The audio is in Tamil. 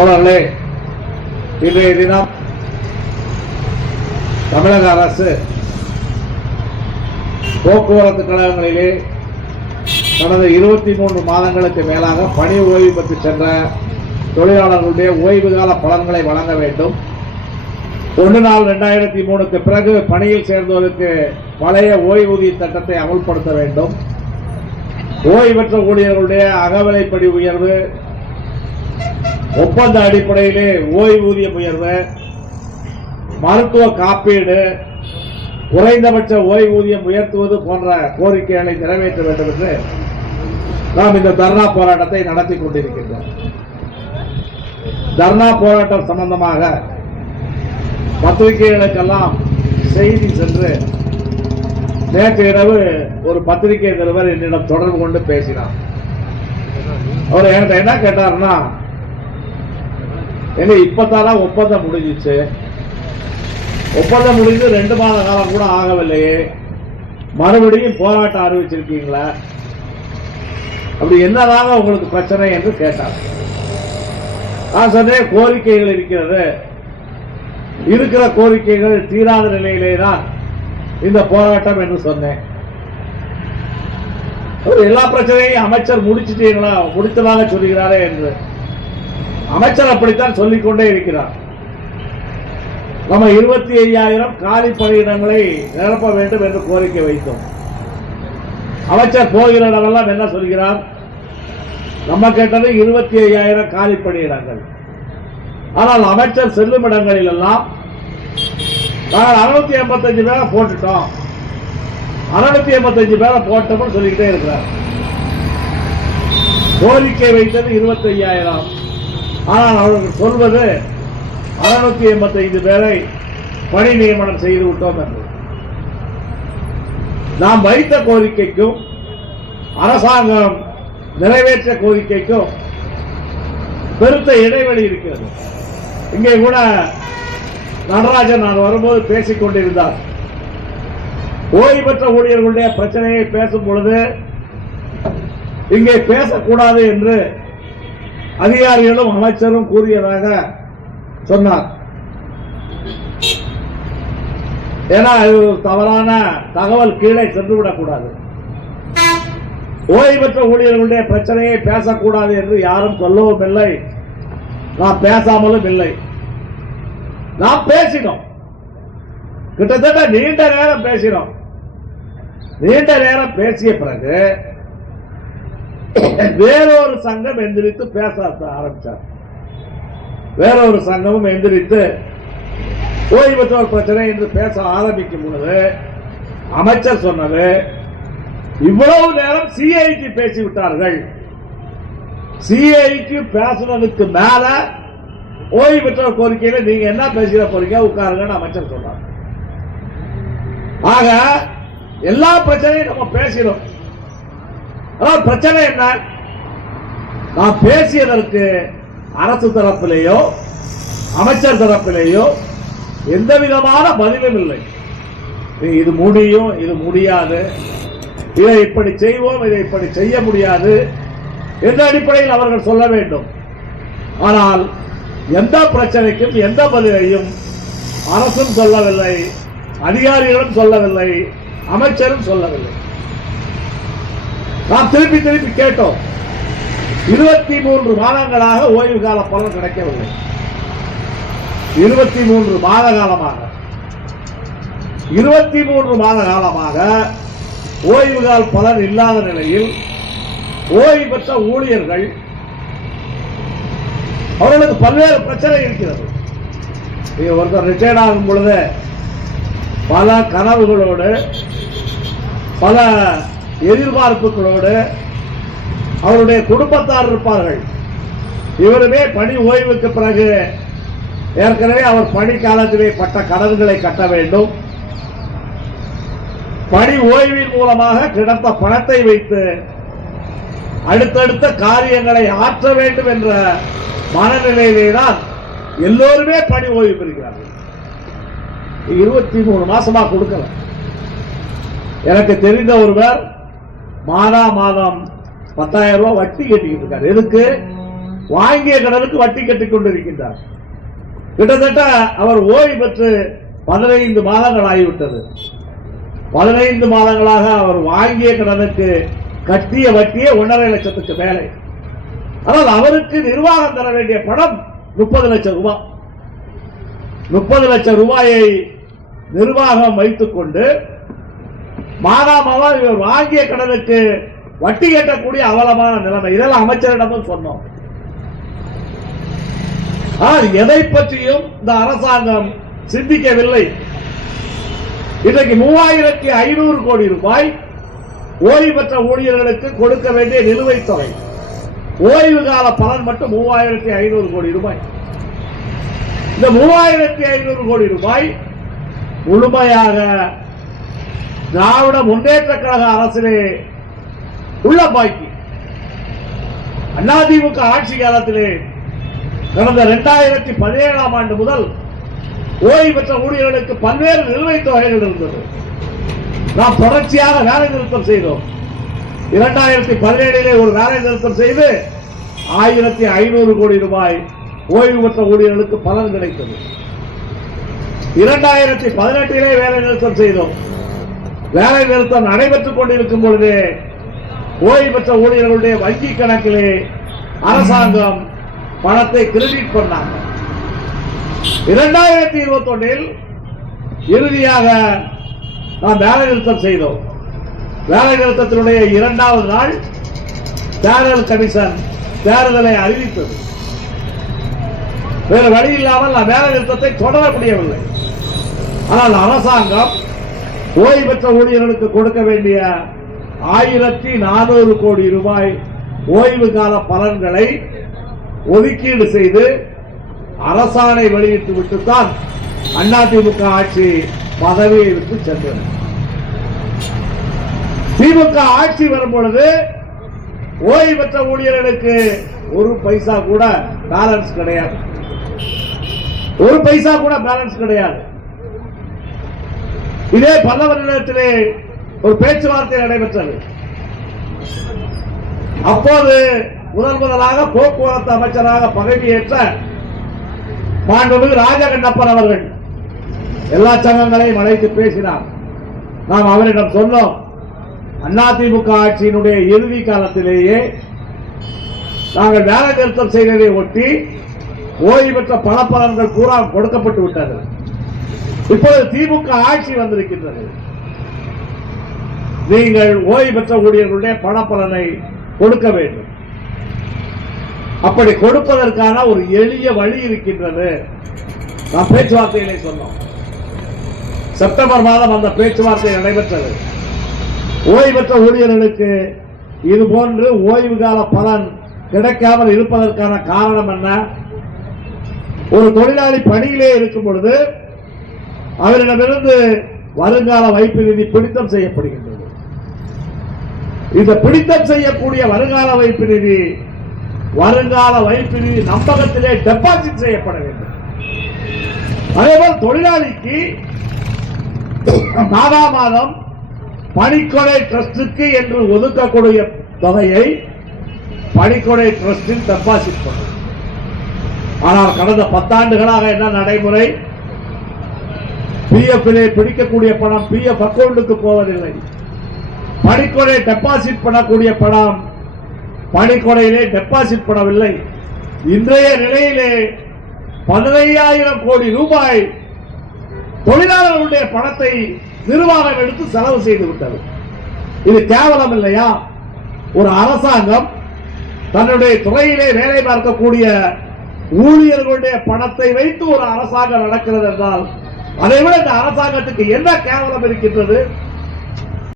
தோழர்களே, இன்றைய தினம் தமிழக அரசு போக்குவரத்து கழகங்களிலே கடந்த 23 மாதங்களுக்கு மேலாக பணி ஓய்வு பெற்று சென்ற தொழிலாளர்களுடைய ஓய்வு கால பலன்களை வழங்க வேண்டும். 1/4/2003 பிறகு பணியில் சேர்ந்தவருக்கு பழைய ஓய்வூதிய திட்டத்தை அமல்படுத்த வேண்டும். ஓய்வு பெற்ற ஊழியர்களுடைய அகவிலைப்படி உயர்வு, ஒப்பந்த அடிப்படையிலே ஓய்வூதிய உயர்வு, மருத்துவ காப்பீடு, குறைந்தபட்ச ஓய்வூதியம் உயர்த்துவது போன்ற கோரிக்கைகளை நிறைவேற்ற வேண்டும் என்று நாம் இந்த தர்ணா போராட்டத்தை நடத்தி கொண்டிருக்கின்றோம். தர்ணா போராட்டம் சம்பந்தமாக பத்திரிகைகளுக்கெல்லாம் செய்தி சென்று நேற்று இரவு ஒரு பத்திரிகை நிருபர் என்னிடம் தொடர்பு கொண்டு பேசினார். அவர் என்கிட்ட என்ன கேட்டார்னா, எங்க இப்பதானா ஒப்பந்தம் முடிஞ்சிச்சு, ஒப்பந்தம் முடிஞ்சு 2 மாத காலம் கூட ஆகவில்லையே, மறுபடியும் போராட்டம் அறிவிச்சிருக்கீங்களா, அப்படி என்னதாக உங்களுக்கு பிரச்சனை என்று கேட்டார். நான் சொன்னேன், கோரிக்கைகள் இருக்கிறது, இருக்கிற கோரிக்கைகள் தீராத நிலையிலே தான் இந்த போராட்டம் என்று சொன்னேன். எல்லா பிரச்சனையும் அமைச்சர் முடிச்சிட்டீங்களா, முடித்ததாக சொல்லுகிறாரே என்று. அமைச்சர் அப்படித்தான் சொல்லிக்கொண்டே இருக்கிறார். நம்ம 25,000 காலி பணியிடங்களை நிரப்ப வேண்டும் என்று கோரிக்கை வைத்தோம். அமைச்சர் போகிற இடமெல்லாம் என்ன சொல்கிறார், நம்ம கேட்டது 25,000 காலி பணியிடங்கள். ஆனால் அமைச்சர் செல்லும் இடங்களில் எல்லாம் நாங்கள் 685 பேரை போட்டுட்டோம், 685 பேரை போட்டோம்னு சொல்லிக்கிட்டே இருக்கிறார். கோரிக்கை வைத்தது 25,000, ஆனால் அவர்கள் சொல்வது 685 பேரை பணி நியமனம் செய்து விட்டோம் என்று. நாம் வைத்த கோரிக்கைக்கும் அரசாங்கம் நிறைவேற்ற கோரிக்கைக்கும் பெருத்த இடைவெளி இருக்கிறது. இங்கே கூட நடராஜன் நான் வரும்போது பேசிக் கொண்டிருந்தார். ஓய்வு பெற்ற ஊழியர்களுடைய பிரச்சனையை பேசும் பொழுது இங்கே பேசக்கூடாது என்று அதிகாரிகளும் அமைச்சரும் கூறியதாக சொன்னார். ஏன்னா இது தவறான தகவல் கீழே சென்றுவிடக்கூடாது. ஓய்வு பெற்ற ஊழியர்களுடைய பிரச்சனையை பேசக்கூடாது என்று யாரும் சொல்லவும் இல்லை, நாம் பேசாமலும் இல்லை. நாம் பேசினோம், கிட்டத்தட்ட நீண்ட நேரம் பேசினோம். நீண்ட நேரம் பேசிய பிறகு வேறொரு சங்கம் எந்திரித்து பேச ஆரம்பிச்சார். வேறொரு சங்கமும் எந்திரித்து ஓய்வு பெற்றோர் பிரச்சனை என்று பேச ஆரம்பிக்கும் பொழுது அமைச்சர் சொன்னது, இவ்வளவு நேரம் சிஐடி பேசிவிட்டார்கள், சிஐடி பேசுனதுக்கு மேல ஓய்வு பெற்றோர் கோரிக்கையில நீங்க என்ன பேசிட போறீங்க, உட்காருங்கன்னு அமைச்சர் சொன்னார். ஆக எல்லா பிரச்சனையும் நம்ம பேசினோம். அதாவது பிரச்சனை என்ன, நாம் பேசியதற்கு அரசு தரப்பிலேயோ அமைச்சர் தரப்பிலேயோ எந்த விதமான பதிலும் இல்லை. இது முடியும், இது முடியாது, இதை இப்படி செய்வோம், இதை இப்படி செய்ய முடியாது என்ற அடிப்படையில் அவர்கள் சொல்ல வேண்டும். ஆனால் எந்த பிரச்சனைக்கும் எந்த பதிலையும் அரசும் சொல்லவில்லை, அதிகாரிகளும் சொல்லவில்லை, அமைச்சரும் சொல்லவில்லை. நாம் திருப்பி திருப்பி கேட்டோம். 23 மாதங்களாக ஓய்வு கால பலன் கிடைக்கவில்லை. 23 மாத காலமாக 23 மாத காலமாக ஓய்வு கால பலன் இல்லாத நிலையில் ஓய்வு பெற்ற ஊழியர்கள் அவர்களுக்கு பல்வேறு பிரச்சனை இருக்கிறது. ஒருத்தர் ரிட்டையர்ட் ஆகும் பொழுது பல கனவுகளோடு பல எதிர்பார்ப்புகளோடு அவருடைய குடும்பத்தார் இருப்பார்கள். இவருமே பணி ஓய்வுக்கு பிறகு ஏற்கனவே அவர் பணி காலத்திலே பட்ட கடன்களை கட்ட வேண்டும், பணி ஓய்வின் மூலமாக கிடைத்த பணத்தை வைத்து அடுத்தடுத்த காரியங்களை ஆற்ற வேண்டும் என்ற மனநிலையிலே தான் எல்லோருமே பணி ஓய்வு பெறுகிறார்கள். 23 மாசமா கொடுக்கல. எனக்கு தெரிந்த ஒருவர் மாதம் 10,000 ரூபாய் வட்டி கட்டிக்கிட்டு இருக்காரு. எதுக்கு? வாங்கிய கடனுக்கு வட்டி கட்டிக் கொண்டிருக்கின்றார். கிட்டத்தட்ட அவர் ஓய்வு பெற்று 15 மாதங்கள் ஆகிவிட்டது. 15 மாதங்களாக அவர் வாங்கிய கடனுக்கு கட்டிய வட்டியே 1.5 லட்சத்துக்கு மேலே. ஆனால் அவருக்கு நிர்வாகம் தர வேண்டிய பணம் 30 லட்சம் ரூபாய். 30 லட்சம் ரூபாயை நிர்வாகம் வைத்துக் கொண்டு மாதம் இவர் வாங்கிய கடனுக்கு வட்டி கட்டக்கூடிய அவலமான நிலைமை. இதெல்லாம் அமைச்சரிடமும் சொன்னோம். எதை பற்றியும் இந்த அரசாங்கம் சிந்திக்கவில்லை. இன்றைக்கு 3500 கோடி ரூபாய் ஓய்வு பெற்ற ஊழியர்களுக்கு கொடுக்க வேண்டிய நிலுவைத் தொகை. ஓய்வு கால பலன் மட்டும் 3500 கோடி ரூபாய். இந்த 3500 கோடி ரூபாய் முழுமையாக திராவிட முன்னேற்ற கழக அரசிலே உள்ள பாக்கி. அதிமுக ஆட்சி காலத்திலே கடந்த 2017ஆம் ஆண்டு முதல் ஓய்வு பெற்ற ஊழியர்களுக்கு பல்வேறு நிலுவைத் தொகைகள் இருந்தது. நாம் தொடர்ச்சியாக வேலை நிறுத்தம் செய்தோம். 2017 ஒரு வேலை நிறுத்தம் செய்து 1500 கோடி ரூபாய் ஓய்வு பெற்ற ஊழியர்களுக்கு பலன் கிடைத்தது. 2018 வேலை நிறுத்தம் செய்தோம். வேலை நிறுத்தம் நடைபெற்றுக் கொண்டிருக்கும் பொழுது ஓய்வு பெற்ற ஊழியர்களுடைய வங்கி கணக்கிலே அரசாங்கம் பணத்தை கிரெடிட் பண்ணாங்க. 2021 இறுதியாக நாம் வேலை நிறுத்தம் செய்தோம். வேலை நிறுத்தத்தினுடைய 2வது நாள் தேர்தல் கமிஷன் தேர்தலை அறிவித்தது. வேறு வழி இல்லாமல் நாம் வேலை நிறுத்தத்தை தொடர முடியவில்லை. ஆனால் அரசாங்கம் ஓய்வு பெற்ற ஊழியர்களுக்கு கொடுக்க வேண்டிய 1400 கோடி ரூபாய் ஓய்வு கால பலன்களை ஒதுக்கீடு செய்து அரசாணை வெளியிட்டு விட்டுத்தான் அதிமுக ஆட்சி பதவியை விட்டு சென்றது. திமுக ஆட்சி வரும் பொழுது ஓய்வு பெற்ற ஊழியர்களுக்கு ஒரு பைசா கூட பேலன்ஸ் கிடையாது. ஒரு பைசா கூட பேலன்ஸ் கிடையாது. இதே பல்லவரிடத்திலே ஒரு பேச்சுவார்த்தை நடைபெற்றது. அப்போது முதலாக போக்குவரத்து அமைச்சராக பதவியேற்ற மாண்புமிகு ராஜகண்ணப்பன் அவர்கள் எல்லா சங்கங்களையும் அழைத்து பேசினார். நாம் அவரிடம் சொன்னோம், அதிமுக ஆட்சியினுடைய இறுதி காலத்திலேயே நாங்கள் வேலை நிறுத்தம் செய்ததை ஒட்டி ஓய்வு பெற்ற பணப்பலன்கள் பூரா கொடுக்கப்பட்டு விட்டது. இப்போது திமுக ஆட்சி வந்திருக்கின்றது. நீங்கள் ஓய்வு பெற்ற ஊழியர்களுடைய பணப்பலனை கொடுக்க வேண்டும். அப்படி கொடுப்பதற்கான ஒரு எளிய வழி இருக்கின்றது. நாம் பேச்சுவார்த்தைகளை சொன்னோம். செப்டம்பர் மாதம் அந்த பேச்சுவார்த்தை நடைபெற்றது. ஓய்வு பெற்ற ஊழியர்களுக்கு இதுபோன்று ஓய்வு கால பலன் கிடைக்காமல் இருப்பதற்கான காரணம் என்ன? ஒரு தொழிலாளி பணியிலே இருக்கும் பொழுது அவரிடமிருந்து வருங்கால வைப்பு நிதி பிடித்தம் செய்யப்படுகின்றது. இந்த பிடித்தம் செய்யக்கூடிய வருங்கால வைப்பு நிதி நம்பகத்திலே டெபாசிட் செய்யப்பட வேண்டும். அதேபோல் தொழிலாளிக்கு மாதம் பணிக்கொடை டிரஸ்டுக்கு என்று ஒதுக்கக்கூடிய தொகையை பணிக்கொடை டிரஸ்டில் டெபாசிட் பண்ணும். ஆனால் கடந்த 10 ஆண்டுகளாக என்ன நடைமுறை? பிஎஃப்லே பிடிக்கக்கூடிய பணம் பிஎஃப் அக்கவுண்டுக்கு போவதில்லை. பணிக்கொடை டெபாசிட் பண்ணக்கூடிய பணம் பணிக்கொடையிலே டெபாசிட் பண்ணவில்லை. இன்றைய நிலையிலே 15,000 கோடி ரூபாய் தொழிலாளர்களுடைய பணத்தை நிர்வாகம் எடுத்து செலவு செய்து விட்டது. இது கேவலம் இல்லையா? ஒரு அரசாங்கம் தன்னுடைய துறையிலே வேலை பார்க்கக்கூடிய ஊழியர்களுடைய பணத்தை வைத்து ஒரு அரசாங்கம் நடக்கிறது என்றால் அதை விட இந்த அரசாங்கத்துக்கு என்ன கேவலம் இருக்கின்றது?